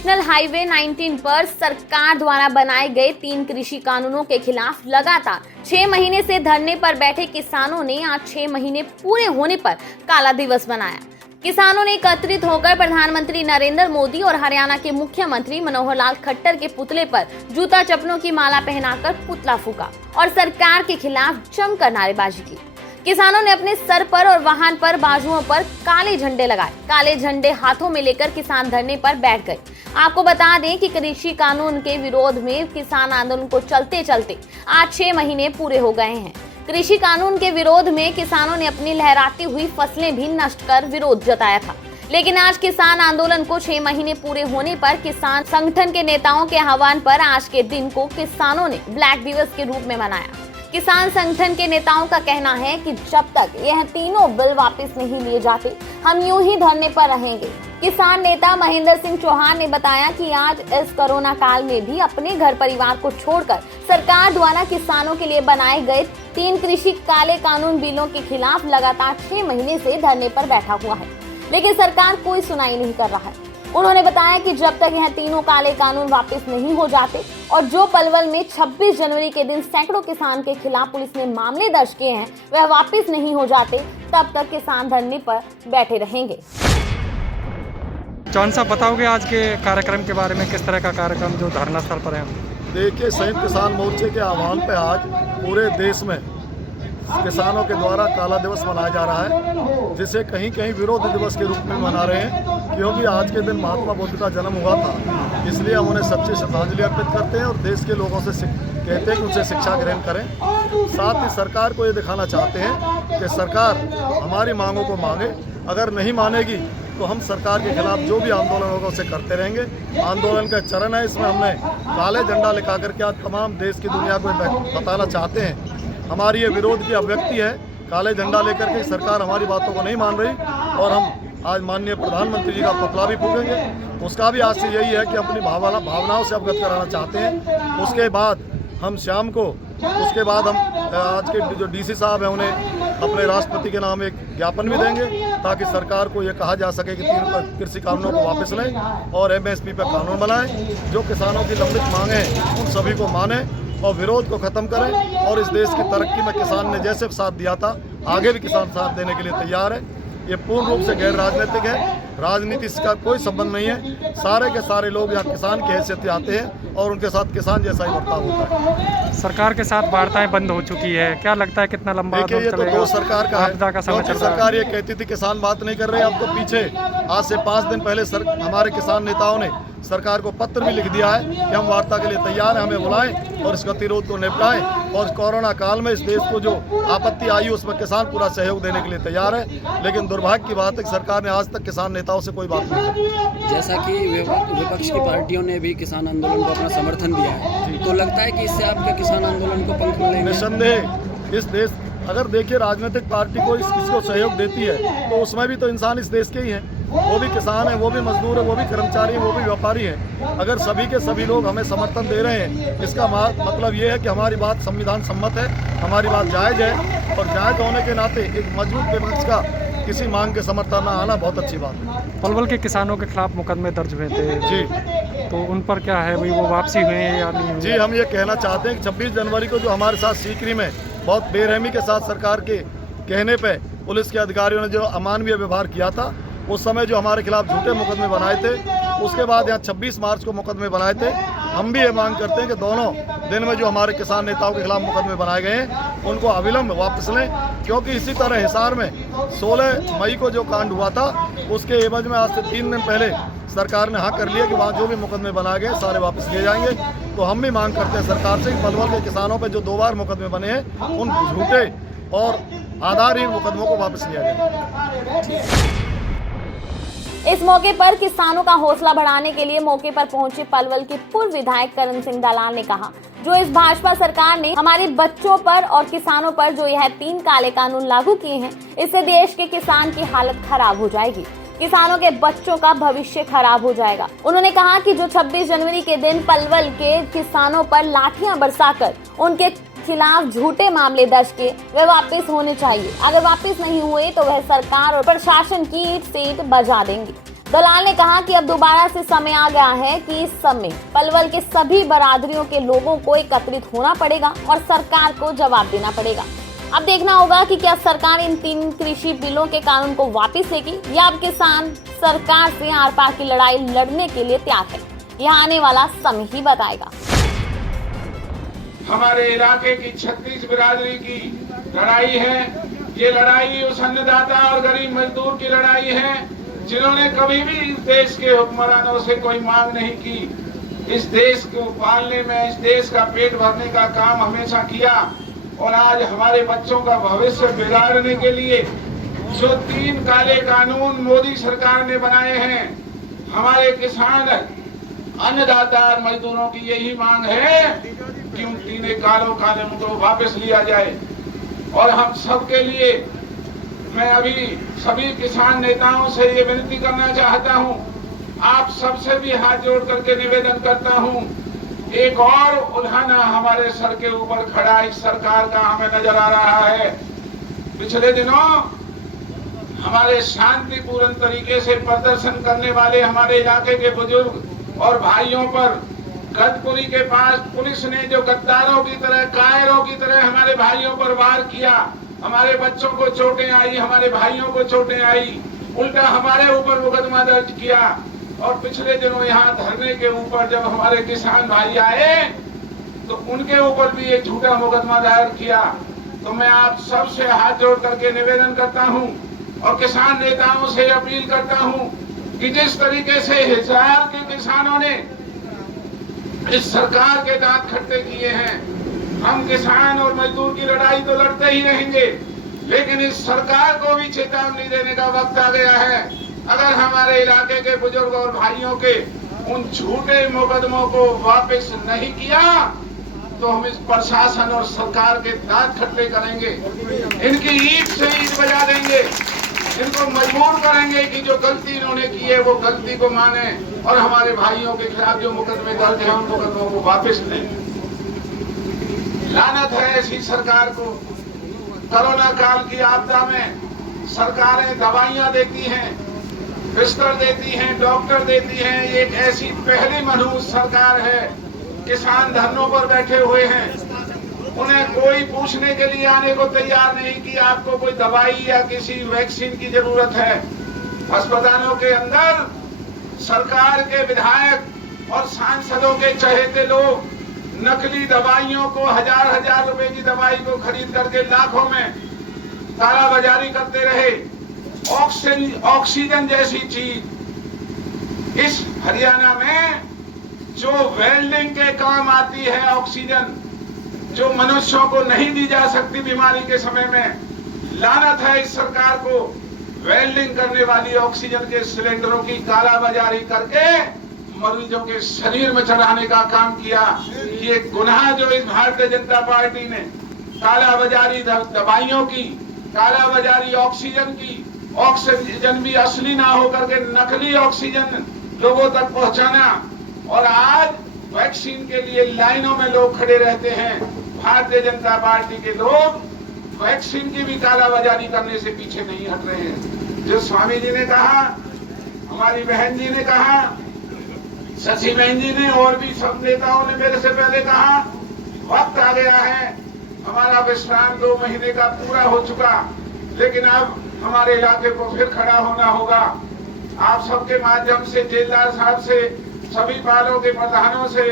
National highway 19 पर सरकार द्वारा बनाए गए 3 कृषि कानूनों के खिलाफ लगातार 6 महीने से धरने पर बैठे किसानों ने आज 6 महीने पूरे होने पर काला दिवस मनाया। किसानों ने एकत्रित होकर प्रधानमंत्री नरेंद्र मोदी और हरियाणा के मुख्यमंत्री मनोहर लाल खट्टर के पुतले पर जूता चप्पलों की माला पहनाकर पुतला फूका और सरकार के खिलाफ जमकर नारेबाजी की। किसानों ने अपने सर पर और वाहन पर बाजुओं पर काले झंडे लगाए। काले झंडे हाथों में लेकर किसान धरने पर बैठ गए। आपको बता दें कि कृषि कानून के विरोध में किसान आंदोलन को चलते चलते आज 6 महीने पूरे हो गए हैं। कृषि कानून के विरोध में किसानों ने अपनी लहराती हुई फसलें भी नष्ट कर विरोध जताया था, लेकिन आज किसान आंदोलन को 6 महीने पूरे होने पर किसान संगठन के नेताओं के आह्वान पर आज के दिन को किसानों ने ब्लैक दिवस के रूप में मनाया। किसान संगठन के नेताओं का कहना है कि जब तक यह तीनों बिल वापस नहीं लिए जाते, हम यूं ही धरने पर रहेंगे। किसान नेता महेंद्र सिंह चौहान ने बताया कि आज इस कोरोना काल में भी अपने घर परिवार को छोड़कर सरकार द्वारा किसानों के लिए बनाए गए 3 कृषि काले कानून बिलों के खिलाफ लगातार 6 महीने से धरने पर बैठा हुआ है, लेकिन सरकार कोई सुनाई नहीं कर रहा है। उन्होंने बताया कि जब तक यह तीनों काले कानून वापस नहीं हो जाते और जो पलवल में 26 जनवरी के दिन सैकड़ों किसान के खिलाफ पुलिस ने मामले दर्ज किए हैं, वह वापस नहीं हो जाते, तब तक किसान धरने पर बैठे रहेंगे। कौन सा बताओगे आज के कार्यक्रम के बारे में, किस तरह का कार्यक्रम जो धरना स्थल पर है? देखिए, संयुक्त किसान मोर्चे के आह्वान पे आज पूरे देश में किसानों के द्वारा काला दिवस मनाया जा रहा है, जिसे कहीं कहीं विरोध दिवस के रूप में मना रहे हैं, क्योंकि आज के दिन महात्मा बुद्ध का जन्म हुआ था। इसलिए हम उन्हें सच्ची श्रद्धांजलि अर्पित करते हैं और देश के लोगों से कहते हैं कि उनसे शिक्षा ग्रहण करें। साथ ही सरकार को ये दिखाना चाहते हैं कि सरकार हमारी मांगों को माने, अगर नहीं मानेगी तो हम सरकार के खिलाफ जो भी आंदोलन होगा उसे करते रहेंगे। आंदोलन का चरण है, इसमें हमने काले झंडा लिखा करके आज तमाम देश की दुनिया को बताना चाहते हैं हमारी ये विरोध की अभिव्यक्ति है। काले झंडा लेकर के सरकार हमारी बातों को नहीं मान रही और हम आज माननीय प्रधानमंत्री जी का पुतला भी फूकेंगे। उसका भी आज से यही है कि अपनी भावनाओं से अवगत कराना चाहते हैं। उसके बाद हम शाम को हम आज के जो डीसी साहब हैं उन्हें अपने राष्ट्रपति के नाम एक ज्ञापन भी देंगे, ताकि सरकार को ये कहा जा सके कि 3 कृषि कानूनों को वापस लें और MSP पर कानून बनाएं। जो किसानों की लंबित मांगें हैं उन सभी को माने और विरोध को खत्म करें। और इस देश की तरक्की में किसान ने जैसे साथ दिया था, आगे भी किसान साथ देने के लिए तैयार है। ये पूर्ण रूप से गैर राजनीतिक है, राजनीति का कोई संबंध नहीं है। सारे के सारे लोग यहाँ किसान की हैसियत से आते हैं और उनके साथ किसान जैसा ही बर्ताव होता है। सरकार के साथ वार्ताएं बंद हो चुकी है, क्या लगता है कितना लंबा? देखिए, ये तो दोष सरकार का है, क्योंकि सरकार ये कहती थी किसान बात नहीं कर रहे। अब तो पीछे आज से 5 दिन पहले हमारे किसान नेताओं ने सरकार को पत्र भी लिख दिया है कि हम वार्ता के लिए तैयार हैं, हमें बुलाएं और इस गतिरोध को निपटाएं। और कोरोना काल में इस देश को जो आपत्ति आई उसमें किसान पूरा सहयोग देने के लिए तैयार है, लेकिन दुर्भाग्य की बात है कि सरकार ने आज तक किसान नेताओं से कोई बात नहीं की। जैसा कि विपक्ष की पार्टियों ने भी किसान आंदोलन को अपना समर्थन दिया है, तो लगता है कि इससे आपके किसान आंदोलन को पंख मिलेंगे? निस्संदेह इस देश, अगर देखिए राजनीतिक पार्टी को किसी को सहयोग देती है तो उसमें भी तो इंसान इस देश के ही हैं। वो भी किसान है, वो भी मजदूर है, वो भी कर्मचारी है, वो भी व्यापारी है। अगर सभी के सभी लोग हमें समर्थन दे रहे हैं, इसका मतलब ये है कि हमारी बात संविधान सम्मत है, हमारी बात जायज़ है। और जायज़ होने के नाते एक मजबूत विपक्ष का किसी मांग के समर्थन में आना बहुत अच्छी बात है। पलवल के किसानों के खिलाफ मुकदमे दर्ज हुए थे जी, तो उन पर क्या है, वो वापसी हुए हैं या नहीं? जी, हम ये कहना चाहते हैं कि 26 जनवरी को जो हमारे साथ सीकरी में बहुत बेरहमी के साथ सरकार के कहने पे पुलिस के अधिकारियों ने जो अमानवीय व्यवहार किया था, उस समय जो हमारे खिलाफ झूठे मुकदमे बनाए थे, उसके बाद यहाँ 26 मार्च को मुकदमे बनाए थे। हम भी ये मांग करते हैं कि दोनों दिन में जो हमारे किसान नेताओं के खिलाफ मुकदमे बनाए गए हैं उनको अविलंब वापस लें, क्योंकि इसी तरह हिसार में 16 मई को जो कांड हुआ था उसके एवज में आज से 3 दिन पहले सरकार ने हाँ कर लिया कि वहाँ जो भी मुकदमे बनाए गए सारे वापस लिए जाएंगे। तो हम भी मांग करते हैं सरकार से कि पलवल के किसानों पर जो 2 बार मुकदमे बने हैं उन झूठे और आधारहीन मुकदमों को वापस लिया जाए। इस मौके पर किसानों का हौसला बढ़ाने के लिए मौके पर पहुंचे पलवल के पूर्व विधायक करण सिंह दलाल ने कहा, जो इस भाजपा सरकार ने हमारे बच्चों पर और किसानों पर जो यह 3 काले कानून लागू किए हैं, इससे देश के किसान की हालत खराब हो जाएगी, किसानों के बच्चों का भविष्य खराब हो जाएगा। उन्होंने कहा कि जो 26 जनवरी के दिन पलवल के किसानों पर लाठियां बरसाकर उनके खिलाफ झूठे मामले दर्ज किए, वे वापस होने चाहिए। अगर वापस नहीं हुए तो वह सरकार और प्रशासन की ईंट से ईंट बजा देंगे। दलाल ने कहा कि अब दोबारा से समय आ गया है कि इस समय पलवल के सभी बरादरियों के लोगों को एकत्रित होना पड़ेगा और सरकार को जवाब देना पड़ेगा। अब देखना होगा कि क्या सरकार इन 3 कृषि बिलों के कानून को वापस लेगी या अब किसान सरकार से आर पार की लड़ाई लड़ने के लिए तैयार है। यह आने वाला समय ही बताएगा। हमारे इलाके की 36 बिरादरी की लड़ाई है। ये लड़ाई उस अन्नदाता और गरीब मजदूर की लड़ाई है जिन्होंने कभी भी इस देश के हुक्मरानों से कोई मांग नहीं की। इस देश को पालने में, इस देश का पेट भरने का काम हमेशा किया और आज हमारे बच्चों का भविष्य बिगाड़ने के लिए जो 3 काले कानून मोदी सरकार ने बनाए हैं, हमारे किसान अन्नदाता और मजदूरों की यही मांग है कि उन 3 कालों कानून को वापस लिया जाए। और हम सबके लिए मैं अभी सभी किसान नेताओं से ये विनती करना चाहता हूं, आप सबसे भी हाथ जोड़ करके निवेदन करता हूं, एक और उल्हाना हमारे सर के ऊपर खड़ा इस सरकार का हमें नजर आ रहा है। पिछले दिनों हमारे शांतिपूर्ण तरीके से प्रदर्शन करने वाले हमारे इलाके के बुजुर्ग और भाइयों पर गदपुरी के पास पुलिस ने जो गद्दारों की तरह, कायरों की तरह हमारे भाइयों पर वार किया, हमारे बच्चों को चोटें आई, हमारे भाइयों को चोटें आई, उल्टा हमारे ऊपर मुकदमा दर्ज किया। और पिछले दिनों यहाँ धरने के ऊपर जब हमारे किसान भाई आए तो उनके ऊपर भी एक झूठा मुकदमा दायर किया। तो मैं आप सबसे हाथ जोड़ करके निवेदन करता हूँ और किसान नेताओं से अपील करता हूँ कि जिस तरीके से हिसार के किसानों ने इस सरकार के दांत खट्टे किए हैं, हम किसान और मजदूर की लड़ाई तो लड़ते ही रहेंगे, लेकिन इस सरकार को भी चेतावनी देने का वक्त आ गया है। अगर हमारे इलाके के बुजुर्ग और भाइयों के उन झूठे मुकदमों को वापस नहीं किया तो हम इस प्रशासन और सरकार के दांत खट्टे करेंगे, इनकी ईंट से ईंट बजा देंगे, इनको मजबूर करेंगे कि जो गलती इन्होंने की है वो गलती को माने और हमारे भाइयों के खिलाफ जो मुकदमे दर्ज हैं उन मुकदमों को वापस लें। लानत है ऐसी सरकार को। कोरोना काल की आपदा में सरकारें दवाइयां देती हैं, बिस्तर देती हैं, डॉक्टर देती हैं। एक ऐसी पहली मनहूस सरकार है। किसान धरनों पर बैठे हुए हैं, उन्हें कोई पूछने के लिए आने को तैयार नहीं कि आपको कोई दवाई या किसी वैक्सीन की जरूरत है। अस्पतालों के अंदर सरकार के विधायक और सांसदों के चहेते लोग नकली दवाइयों को हजार रुपए की दवाई को खरीद करके लाखों में कालाबाजारी करते रहे। ऑक्सीजन जैसी चीज इस हरियाणा में जो वेल्डिंग के काम आती है, ऑक्सीजन जो मनुष्यों को नहीं दी जा सकती बीमारी के समय में, लानत है इस सरकार को। वेल्डिंग करने वाली ऑक्सीजन के सिलेंडरों की कालाबाजारी करके मरीजों के शरीर में चढ़ाने का काम किया। ये गुनाह जो इस भारतीय जनता पार्टी ने कालाबाजारी दवाइयों की, कालाबाजारी ऑक्सीजन की, ऑक्सीजन भी असली ना होकर के नकली ऑक्सीजन लोगों तक पहुंचाना, और आज वैक्सीन के लिए लाइनों में लोग खड़े रहते हैं। भारतीय जनता पार्टी के लोग वैक्सीन की भी कालाबाजारी करने से पीछे नहीं हट रहे हैं। जो स्वामी जी ने कहा, हमारी बहन जी ने कहा, शशि बहन जी ने और भी सब नेताओं ने मेरे से पहले कहा, वक्त आ गया है। हमारा विश्राम 2 महीने का पूरा हो चुका, लेकिन अब हमारे इलाके को फिर खड़ा होना होगा। आप सबके माध्यम से, जेलदार साहब से, सभी पालों के प्रधानों से,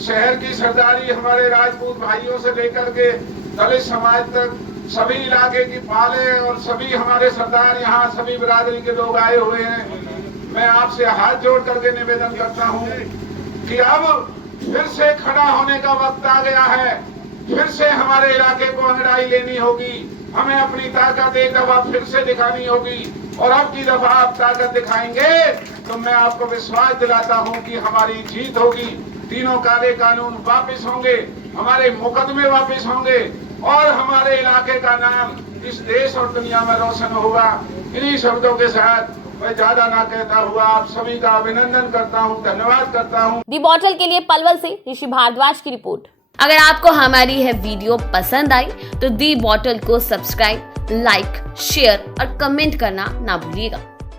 शहर की सरदारी हमारे राजपूत भाइयों से लेकर के दलित समाज तक सभी इलाके की पाले और सभी हमारे सरदार, यहाँ सभी बिरादरी के लोग आए हुए हैं। मैं आपसे हाथ जोड़ करके निवेदन करता हूँ कि अब फिर से खड़ा होने का वक्त आ गया है। फिर से हमारे इलाके को अंगड़ाई लेनी होगी, हमें अपनी ताकत एक दफा फिर से दिखानी होगी, और अब की दफा आप ताकत दिखाएंगे तो मैं आपको विश्वास दिलाता हूं कि हमारी जीत होगी। 3 काले कानून वापस होंगे, हमारे मुकदमे वापस होंगे और हमारे इलाके का नाम इस देश और दुनिया में रोशन होगा। इन्हीं शब्दों के साथ मैं ज्यादा ना कहता हुआ आप सभी का अभिनंदन करता हूं, धन्यवाद करता हूं। दी बॉटल के लिए पलवल से ऋषि भारद्वाज की रिपोर्ट। अगर आपको हमारी यह वीडियो पसंद आई तो दी बॉटल को सब्सक्राइब, लाइक, शेयर और कमेंट करना ना भूलिएगा।